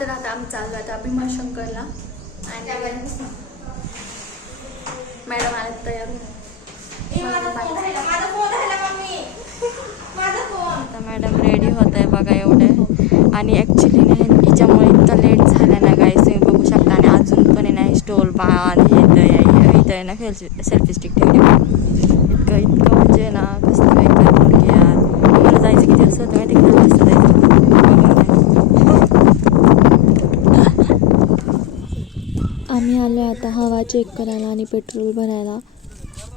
तर आता आम्ही चाललो आता भीमाशंकरला. आणि मॅडम आले तयार. आता मॅडम रेडी होत आहे बघा एवढे. आणि ॲक्च्युली ना हिच्यामुळे इतकं लेट झालं ना गाईस तुम्ही बघू शकता. आणि अजून पण आहे ना स्टोल बाण हे आहे ना सेल्फी सेल्फी स्टिक ठेवली. इतकं इतकं म्हणजे ना कसं काय करणार की यार. आम्हाला जायचं किती होतं माहिती का? वाजता आम्ही आलो आता हवा चेक करायला आणि पेट्रोल भरायला.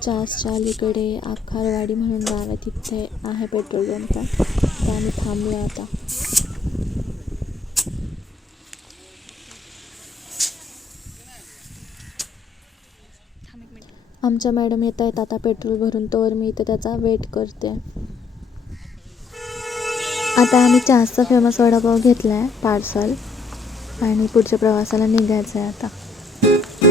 चासच्या अलीकडे आखारवाडी म्हणून गाव आहे तिथे आहे पेट्रोल पंप तर आम्ही थांबलो आता. आमच्या मॅडम येत आहेत आता पेट्रोल भरून तोवर मी इथे त्याचा वेट करते. आता आम्ही चहाचा फेमस वडापाव घेतला आहे पार्सल आणि पुढच्या प्रवासाला निघायचं आहे आता. यार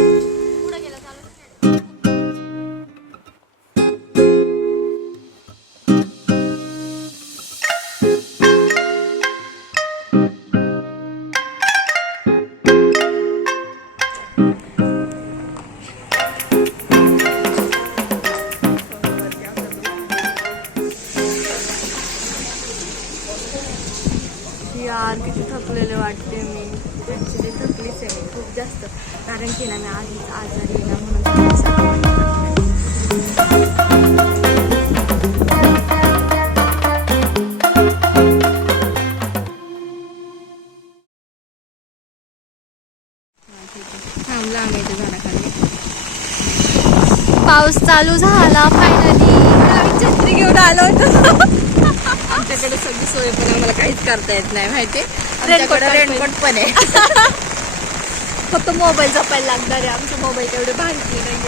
कारण की ना मी आधीच आजारी ना म्हणून पाऊस चालू झाला फायनली आम्ही छत्री घेऊन आलो होतो. आमच्याकडे सगळी सोय पण आम्हाला काहीच करता येत नाही माहिती रेनकोट रेनकोट पण आहे. फक्त मोबाईल जपायला लागणार आहे. आमचे मोबाईल एवढे भांडले नाही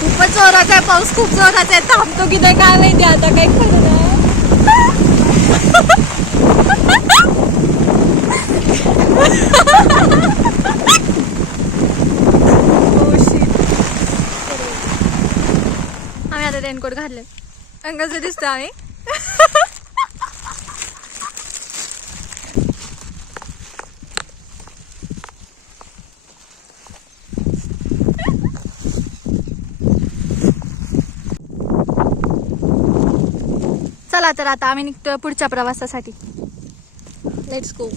खूपच जोराचा आहे पाऊस खूप जोराचा आहे. थांबतो की नाही काय माहिती आता काही खरं oh, आम्ही आता रेनकोट घातले अंगाचं दिसतं आम्ही. चला तर आता आम्ही निघतोय पुढच्या प्रवासासाठी. लेट्स गो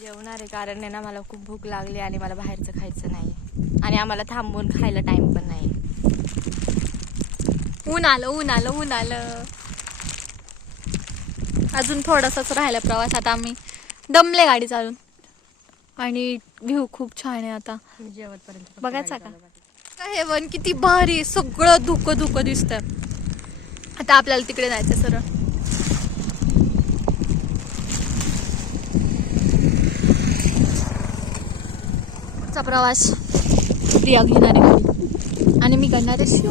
जेवणार आहे कारण आहे ना मला खूप भूक लागली आणि मला बाहेरचं खायचं नाही आणि आम्हाला थांबून खायला टाइम पण नाही ऊन आलं ऊन आलं ऊन आलं. अजून थोडासाच राहिला प्रवास आता आम्ही दमले गाडी चालून आणि व्ह्यू खूप छान आहे आता. जेवतपर्यंत बघायचा का? हे हेवन किती भारी सगळं धुकं धुकं दिसतंय. आता आपल्याला तिकडे जायचं सरळ. चा प्रवास प्रिया घेणारे आणि मी करणारे आहे.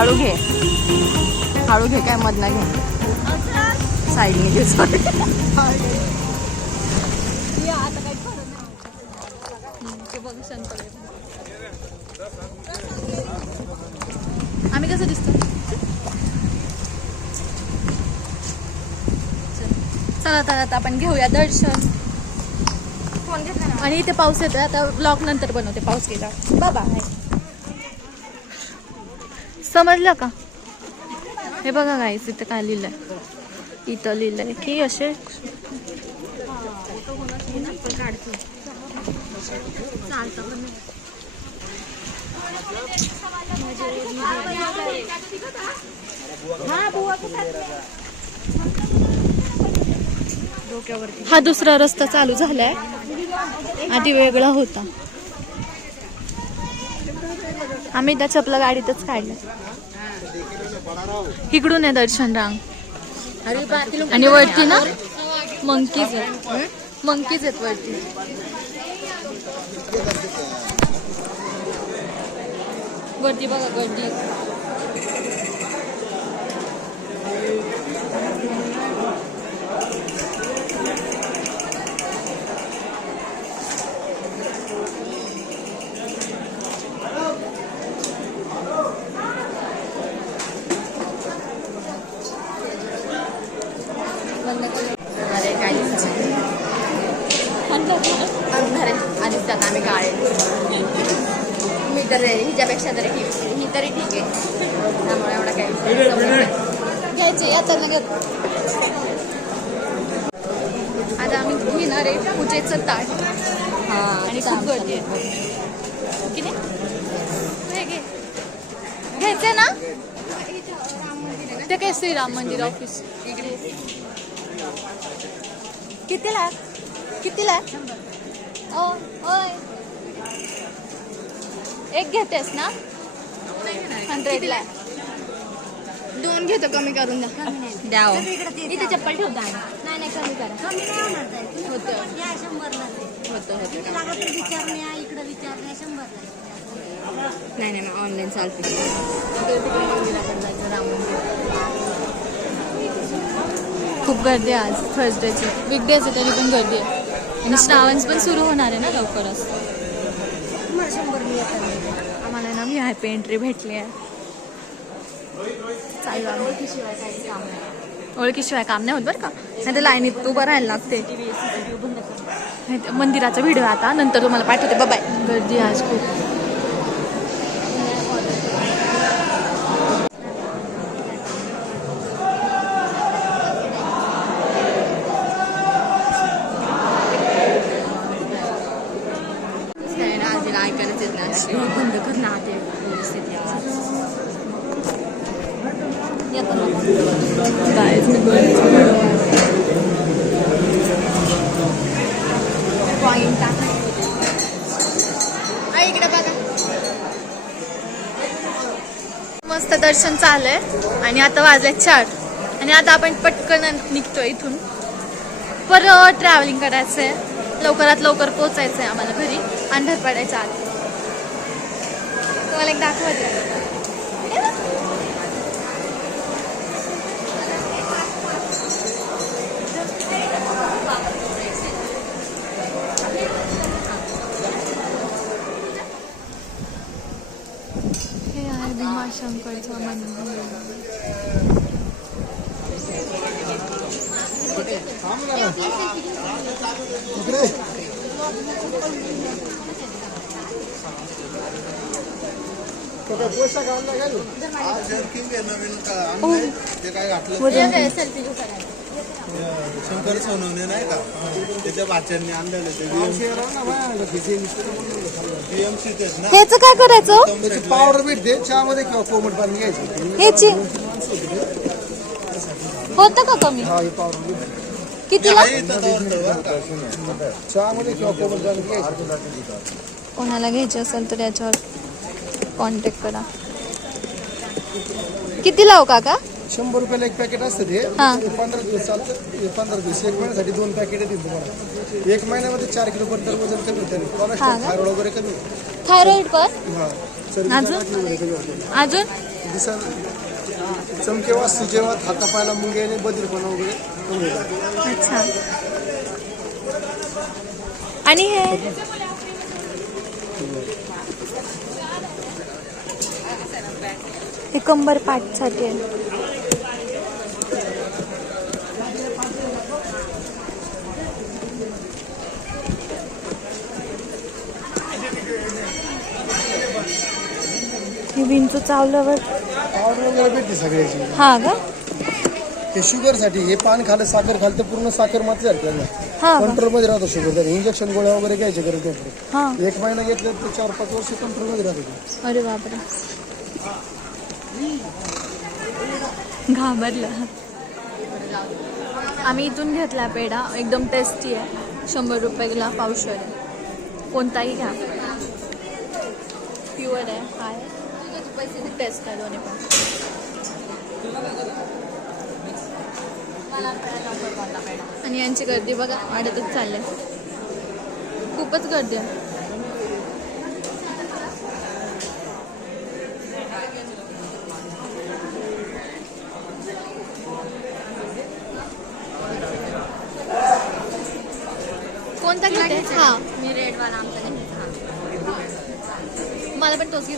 हळू घे. हळू घे काय मधला घे साईडने घे. आम्ही कसं दिसतो? चला तर आता आपण घेऊया दर्शन. फोन घेतला ना. आणि इथे पाऊस येतो आता ब्लॉक नंतर बनवते पाऊस गेला. बाबा समजलं का? हे बघा गाईस इथं काय लिहिलंय. इथं लिहिलंय की असे हा दुसरा रस्ता चालू झालाय. आधी वेगळा होता. आम्ही त्या चपला गाडीतच काढलं. इकडून आहे दर्शन रांग. आणि वरती ना? मंकीज आहेत. मंकीज आहेत वरती. वरती बघा गर्दी अरे काय अंधार आहे आधीच त्यात आम्ही काळे मी तर हिच्यापेक्षा तरी ठीक ही तरी ठीक आहे त्यामुळे एवढा काही विषय नाही. घ्यायचे आता लगेच आता आम्ही घेणार आहे पूजेचं ताट. हा आणि खूप गर्दी आहे. किती? हे घे. घ्यायचंय ना? ते काय श्रीराम मंदिर ऑफिस? कितीला? आहे? ओ ओय. एक घेतेस ना? हंड्रेडला आहे. दोन घेतो कमी करून द्या. द्याव इथे चप्पल ठेवता नाही नाही कमी करा. कमी नाही होणार ताई. तुम्ही होतं. शंभरला. ते. होतं होतं. तुम्ही लागत तर विचारण्या इकडं विचारण्या शंभरला. नाही नाही ऑनलाईन चालते मंदिराकडे जायचं राम खूप गर्दी आहे आज थर्सडेची वीकडेज आहे तरी पण गर्दी आहे. आणि श्रावण पण सुरू होणार आहे ना लवकरच. तुम्हाला शंभर मी येतात आम्हाला ना व्ही आय पी एंट्री भेटली आहे. चालेल ओळखीशिवाय काही काम नाही ओळखीशिवाय काम नाही होत बरं का? नाही तर लाईनीत उभं राहायला लागते. ते मंदिराचा व्हिडिओ आता नंतर तुम्हाला पाठवते. बाय गर्दी आज खूप काय ना आजीला ऐकायलाच येत नाही श्री बंद कर ना ते परिस्थिती आज येतो ना Guys, मी गर्दीचा व्हिडिओ आहे. पॉईंट इकडे बघा मस्त दर्शन चाललंय. आणि आता वाजले चार. आणि आता आपण पटकन निघतोय इथून. परत ट्रॅव्हलिंग करायचंय. लवकरात लवकर पोचायचंय आम्हाला घरी. अंधार पडायच्या आत. तुम्हाला एक दाखवते. आहे भीमाशंकरचं मंदिर ते काय घातलं. सेल्फी घेऊ करायला शंकर सोनवणे नाही का त्याच्या बाच्यांनी आणलेले ते बीएमसी ह्याचं काय करायचं? पावडर भेटते चहामध्ये किंवा कोमट पाणी घ्यायचं. ह्याची? होतं का कमी? हा हे पावडर भेटते कितीला? आहे इथं जवळ बरं का? चहामध्ये किंवा कोमट पाणी घ्यायचं. कोणाला घ्यायची असेल तर याच्यावर कॉन्टॅक्ट करा. किती लाव काका? शंभर रुपयाला एक पॅकेट असतं ते. हा. ते पंधरा दिवस चालतं. पंधरा दिवस एक महिन्यासाठी दोन पॅकेट येतील तुम्हाला. एक महिन्यामध्ये चार किलो पर्यंत वजन कमी होतं कोलेस्ट्रॉल? थायरॉइड वगैरे कमी होतं. थायरॉइड पण हा. अजून? वगैरे कमी होते. अजून? दिसा चमकेवा सुजेवा हातापायला मुंग्याने बधीरपणा वगैरे कमी अच्छा. आणि हे? हे कंबर पाठसाठी आहे. हे विंचू चावल्यावर? भेटते सगळ्याची. हा का? हे शुगरसाठी हे पान खाल्लं साखर खाल्लं तर पूर्ण साखर मात्र आपल्याला हा का? कंट्रोलमध्ये राहतो शुगर. तर इंजेक्शन गोळ्या वगैरे घ्यायचे गरज नाही. हा. एक महिना घेतलं तर चार पाच वर्ष कंट्रोलमध्ये राहतो ते. अरे बापरे. घाबरलं. आम्ही इथून घेतला पेढा. एकदम टेस्टी आहे. शंभर रुपयाला पावशर आहे. कोणताही घ्या. प्युअर आहे. हाय. टेस्ट आहे दोन्ही पण. आणि यांची गर्दी बघा वाढतच चालली खूपच गर्दी आहे कोणता घेते हा मी रेडवाला आमचा मला पण तोच घेऊ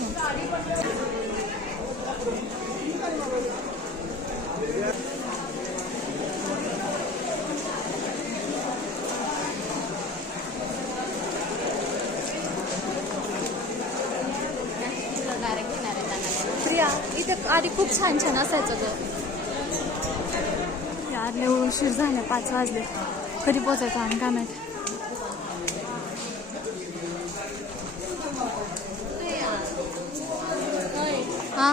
प्रिया इथे आधी खूप छान छान असायचं ग. यार लय उशीर झालं पाच वाजले. कधी पोचायचं आणि काय माहिती हा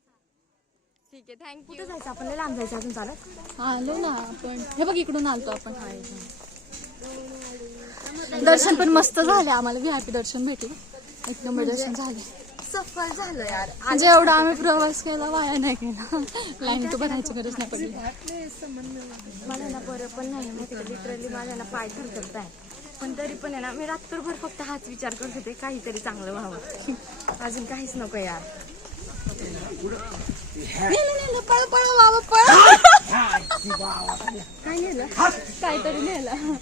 ठीक आहे थँक्यू कुठं जायचं? आपण लय लांब जायचं अजून चालत? आलो ना आपण. हे बघ इकडून आलतो आपण. दर्शन पण मस्त झाले. आम्हाला व्ही आय पी दर्शन भेटलं. एक नंबर दर्शन झाले. सफल झालं यार. म्हणजे एवढा आम्ही प्रवास केला वाया नाही केला लाईन तर भरायची गरज नाही पडली. मला ना बरं पण नाही माहिती लिटरली माझ्या ना पाय थरथरत आहे पण तरी पण आहे ना मी रात्रभर फक्त हाच विचार करत होते काहीतरी चांगलं व्हावं. अजून काहीच नको यार. पळ पळ बाबा पळ काय नेलं काहीतरी नेलं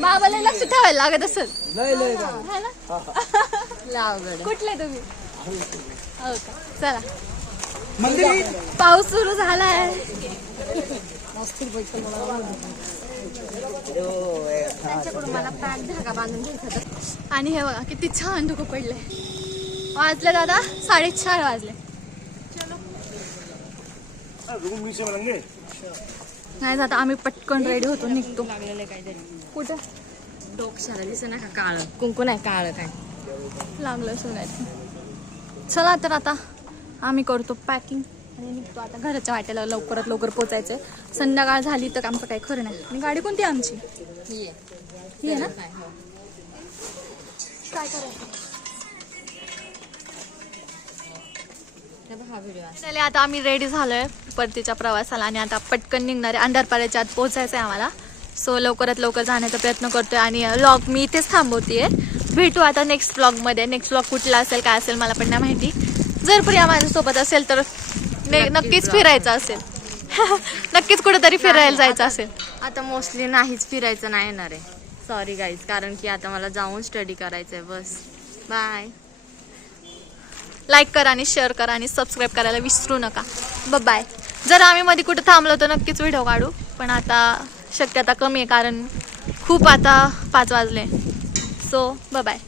बाबाला लक्ष ठेवायला लागत असेल. है ना लावगड कुठले तुम्ही? हो का? चला. पाऊस सुरू झालाय. त्यांच्याकडून मला पॅक धागा बांधून घ्यायचा होता. आणि हे बघा किती छान धुकं पडले वाजले दादा साडेचार वाजले. नाही जाता आम्ही पटकन रेडी होतो निघतो. लागलेलं आहे काहीतरी. कुठं? ना का काळं? कुंकू नाही काळं काय? लागलं चला तर आता आम्ही करतो पॅकिंग आणि निघतो. आता घराच्या वाट्याला लवकरात लवकर पोचायचं संध्याकाळ झाली तर आमचं काही खरं नाही. आणि गाडी कोणती आमची? ही आहे. ना? हो. काय करायचं? आता आम्ही रेडी झालोय परतीच्या प्रवासाला आणि आता पटकन निघणार आहे. अंधारपाड्याच्या आत पोहोचायचं आहे आम्हाला. सो लवकरात लवकर जाण्याचा प्रयत्न करतोय आणि व्लॉग मी इथेच थांबवतीये. भेटू आता नेक्स्ट व्लॉगमध्ये नेक्स्ट व्लॉग कुठला असेल काय असेल मला पण नाही माहिती. जर प्रिया माझ्यासोबत असेल तर नक्कीच. फिरायचं असेल. नक्कीच कुठेतरी फिरायला जायचं असेल. आता मोस्टली नाहीच फिरायचं नाही येणार आहे. सॉरी गाईज कारण की आता मला जाऊन स्टडी करायचं आहे बस. बाय लाईक करा आणि शेअर करा आणि सबस्क्राईब करायला विसरू नका. बाय जर आम्ही मध्ये कुठे थांबलो तर नक्कीच व्हिडिओ काढू. पण आता शक्यता कमी आहे कारण खूप आता पाच वाजले. So bye